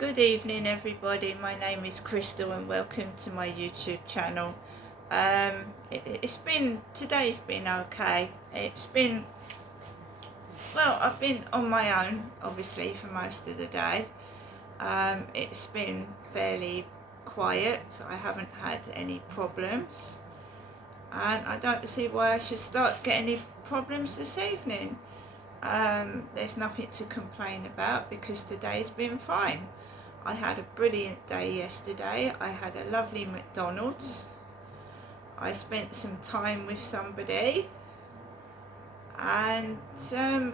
Good evening everybody, my name is Crystal and welcome to my YouTube channel. Today's been okay. I've been on my own obviously for most of the day. It's been fairly quiet, I haven't had any problems and I don't see why I should start getting any problems this evening. There's nothing to complain about because today's been fine. I had a brilliant day yesterday. I had a lovely McDonald's. I spent some time with somebody and I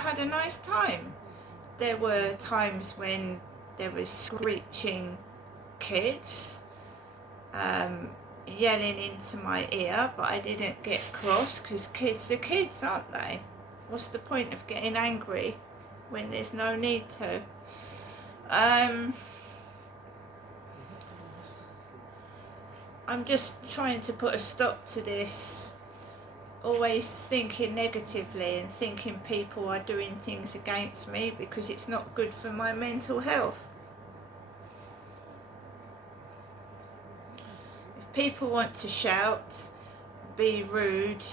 had a nice time. There were times when there was screeching kids yelling into my ear, but I didn't get cross because kids are kids, aren't they? What's the point of getting angry when there's no need to? I'm just trying to put a stop to this always thinking negatively and thinking people are doing things against me, because it's not good for my mental health. If people want to shout, be rude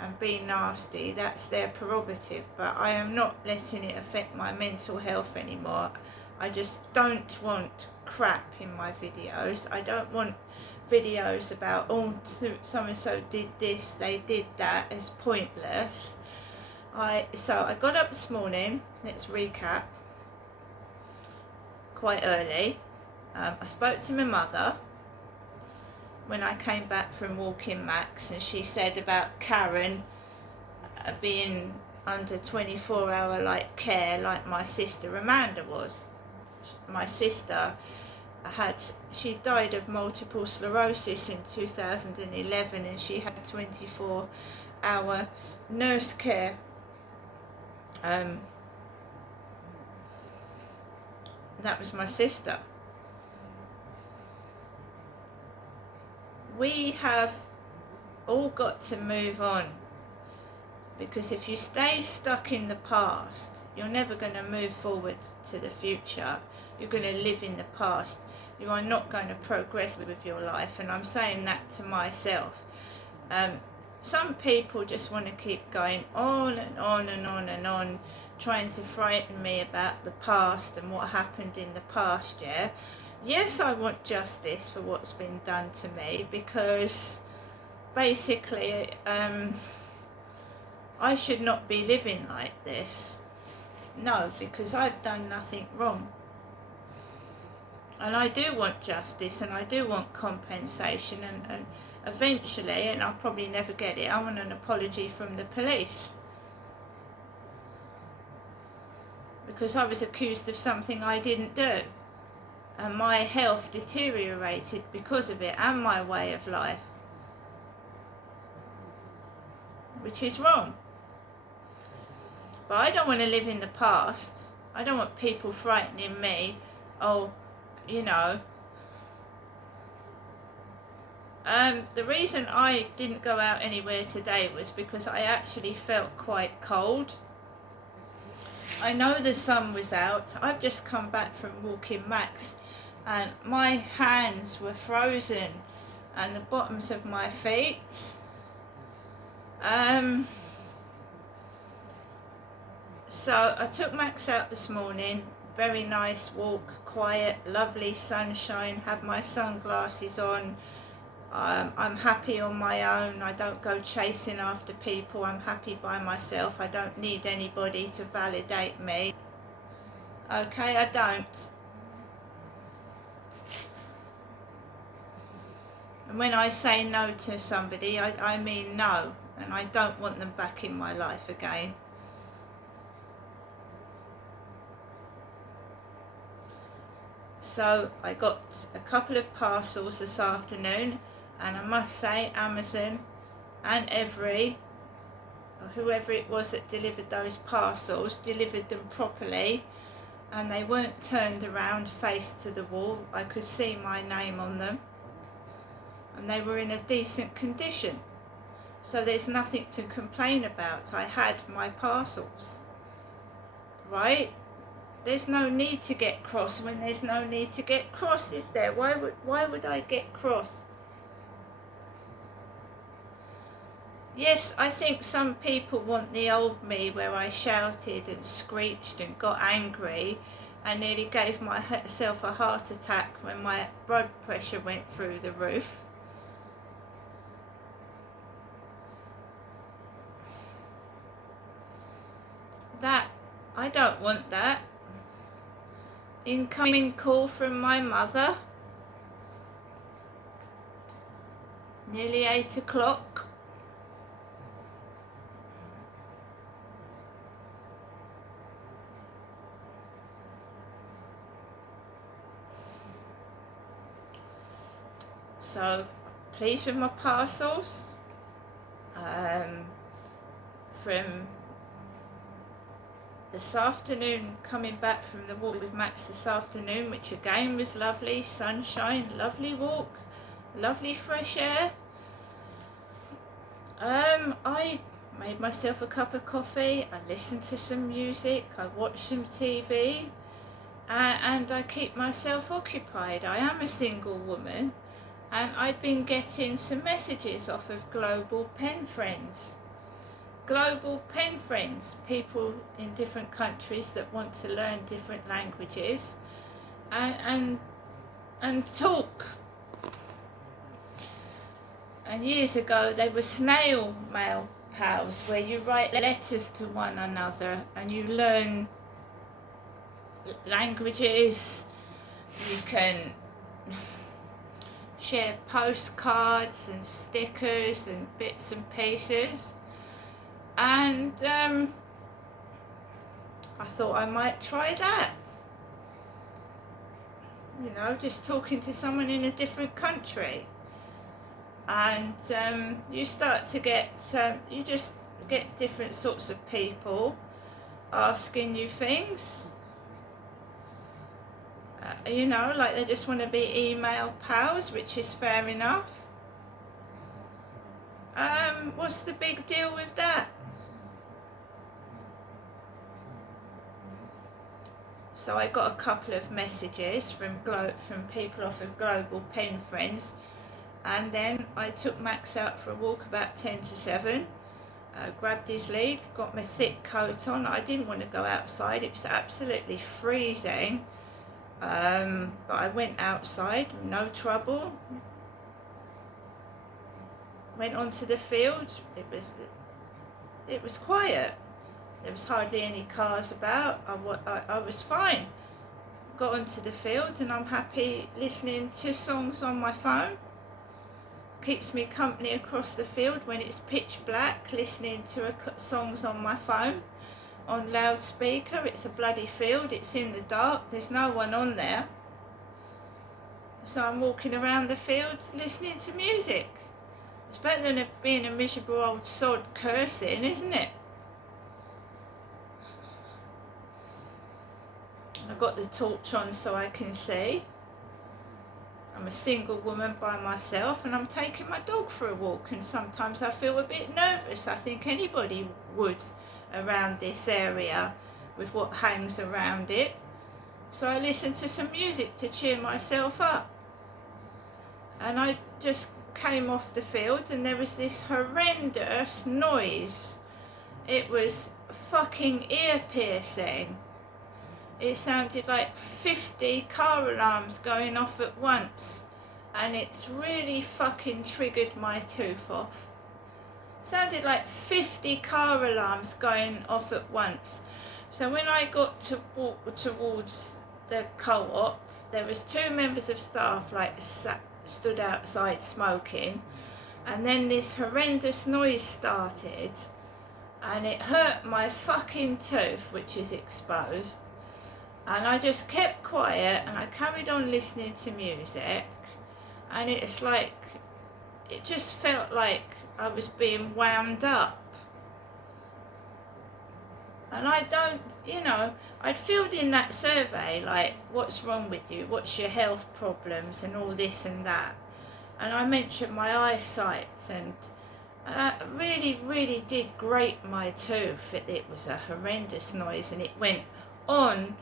and be nasty, that's their prerogative, but I am not letting it affect my mental health anymore. I just don't want crap in my videos. I don't want videos about, oh, so and so did this, they did that, as pointless. So I got up this morning, let's recap, quite early. I spoke to my mother when I came back from walking Max, and she said about Karen being under 24-hour like care like my sister Amanda was. My sister she died of multiple sclerosis in 2011 and she had 24-hour nurse care. That was my sister. We have all got to move on, because if you stay stuck in the past, you're never going to move forward to the future. You're going to live in the past. You are not going to progress with your life, and I'm saying that to myself. Some people just want to keep going on and on and on and on, trying to frighten me about the past and what happened in the past year. Yes, I want justice for what's been done to me, because basically I should not be living like this. No, because I've done nothing wrong. And I do want justice and I do want compensation, and eventually, and I'll probably never get it, I want an apology from the police. Because I was accused of something I didn't do. And my health deteriorated because of it, and my way of life. Which is wrong. But I don't want to live in the past. I don't want people frightening me. Oh, the reason I didn't go out anywhere today was because I actually felt quite cold. I know the sun was out. I've just come back from walking Max and my hands were frozen and the bottoms of my feet. So I took Max out this morning, very nice walk, quiet, lovely sunshine, had my sunglasses on. I'm happy on my own. I don't go chasing after people. I'm happy by myself. I don't need anybody to validate me. Okay, I don't. And when I say no to somebody, I mean no, and I don't want them back in my life again. So I got a couple of parcels this afternoon, and I must say Amazon and Every, or whoever it was that delivered those parcels, delivered them properly, and they weren't turned around face to the wall. I could see my name on them and they were in a decent condition, so there's nothing to complain about. I had my parcels, right? There's no need to get cross when there's no need to get cross, is there? Why would I get cross? Yes, I think some people want the old me where I shouted and screeched and got angry and nearly gave myself a heart attack when my blood pressure went through the roof. That, I don't want that. Incoming call from my mother. Nearly 8 o'clock. So, pleased with my parcels. From this afternoon, coming back from the walk with Max this afternoon, which again was lovely, sunshine, lovely walk, lovely fresh air. I made myself a cup of coffee, I listened to some music, I watched some TV, and I keep myself occupied. I am a single woman, and I've been getting some messages off of Global Pen Friends. Global Pen Friends, people in different countries that want to learn different languages and talk. And years ago they were snail mail pals, where you write letters to one another and you learn languages. You can share postcards and stickers and bits and pieces. And I thought I might try that. You know, just talking to someone in a different country. And you start to get, you just get different sorts of people asking you things. You know, like they just want to be email pals, which is fair enough. What's the big deal with that? So I got a couple of messages from people off of Global Pen Friends, and then I took Max out for a walk about 10 to 7, grabbed his lead, got my thick coat on. I didn't want to go outside, it was absolutely freezing, but I went outside, no trouble. Went onto the field, it was quiet. There was hardly any cars about. I was fine. Got onto the field and I'm happy listening to songs on my phone. Keeps me company across the field when it's pitch black, listening to songs on my phone on loudspeaker. It's a bloody field, it's in the dark, there's no one on there. So I'm walking around the field listening to music. It's better than being a miserable old sod cursing, isn't it? I've got the torch on so I can see. I'm a single woman by myself and I'm taking my dog for a walk, and sometimes I feel a bit nervous. I think anybody would around this area with what hangs around it. So I listen to some music to cheer myself up. And I just came off the field and there was this horrendous noise. It was fucking ear piercing. It sounded like 50 car alarms going off at once, and it's really fucking triggered my tooth off. Sounded like 50 car alarms going off at once. So when I got to walk towards the co-op, there was 2 members of staff stood outside smoking, and then this horrendous noise started and it hurt my fucking tooth, which is exposed. And I just kept quiet and I carried on listening to music, and it's like, it just felt like I was being wound up. And I don't, you know, I'd filled in that survey, like, what's wrong with you, what's your health problems and all this and that. And I mentioned my eyesight, and really did grate my tooth. It was a horrendous noise, and it went on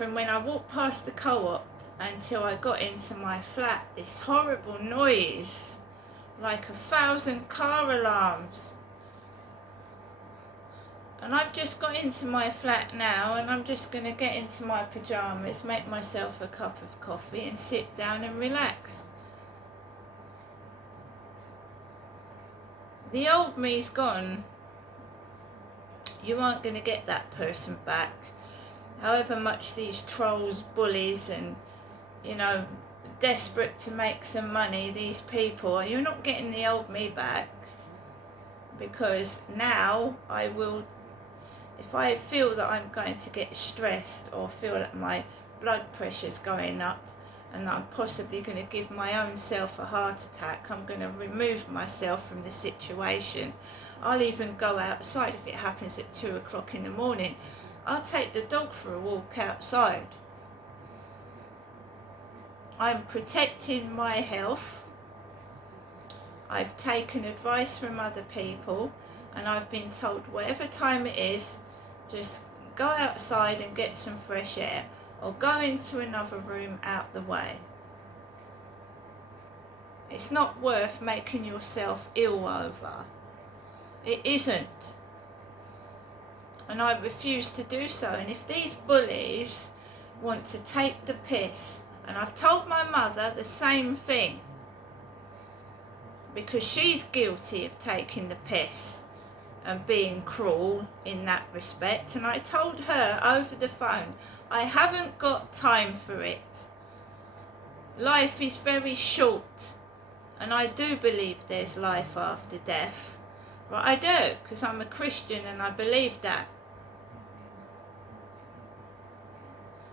from when I walked past the co-op until I got into my flat, this horrible noise, like 1,000 car alarms. And I've just got into my flat now, and I'm just going to get into my pyjamas, make myself a cup of coffee and sit down and relax. The old me's gone. You aren't going to get that person back. However much these trolls, bullies and, you know, desperate to make some money, these people, you're not getting the old me back. Because now I will, if I feel that I'm going to get stressed or feel that my blood pressure's going up and I'm possibly going to give my own self a heart attack, I'm going to remove myself from the situation. I'll even go outside if it happens at 2 o'clock in the morning. I'll take the dog for a walk outside. I'm protecting my health. I've taken advice from other people, and I've been told whatever time it is, just go outside and get some fresh air, or go into another room out the way. It's not worth making yourself ill over. It isn't. And I refuse to do so. And if these bullies want to take the piss, and I've told my mother the same thing, because she's guilty of taking the piss and being cruel in that respect, and I told her over the phone, I haven't got time for it. Life is very short, and I do believe there's life after death. Well, I do, because I'm a Christian and I believe that.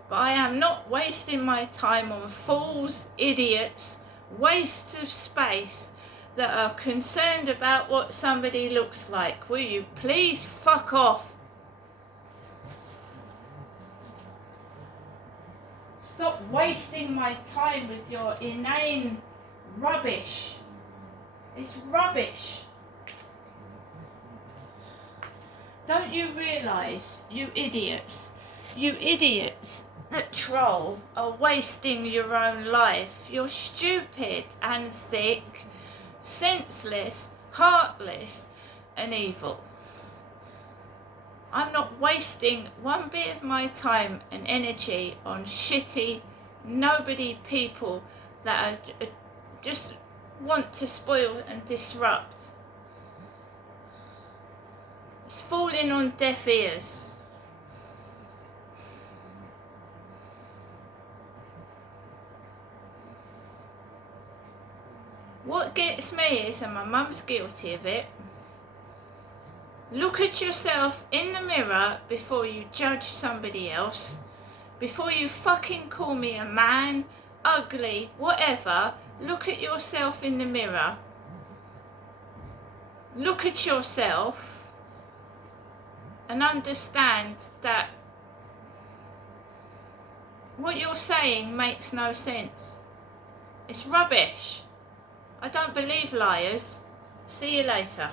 But I am not wasting my time on fools, idiots, wastes of space that are concerned about what somebody looks like. Will you please fuck off? Stop wasting my time with your inane rubbish. It's rubbish. Don't you realise, you idiots that troll are wasting your own life? You're stupid and thick, senseless, heartless and evil. I'm not wasting one bit of my time and energy on shitty, nobody people that are just want to spoil and disrupt. It's falling on deaf ears. What gets me is, and my mum's guilty of it, look at yourself in the mirror before you judge somebody else. Before you fucking call me a man, ugly, whatever, look at yourself in the mirror. Look at yourself and understand that what you're saying makes no sense. It's rubbish. I don't believe liars. See you later.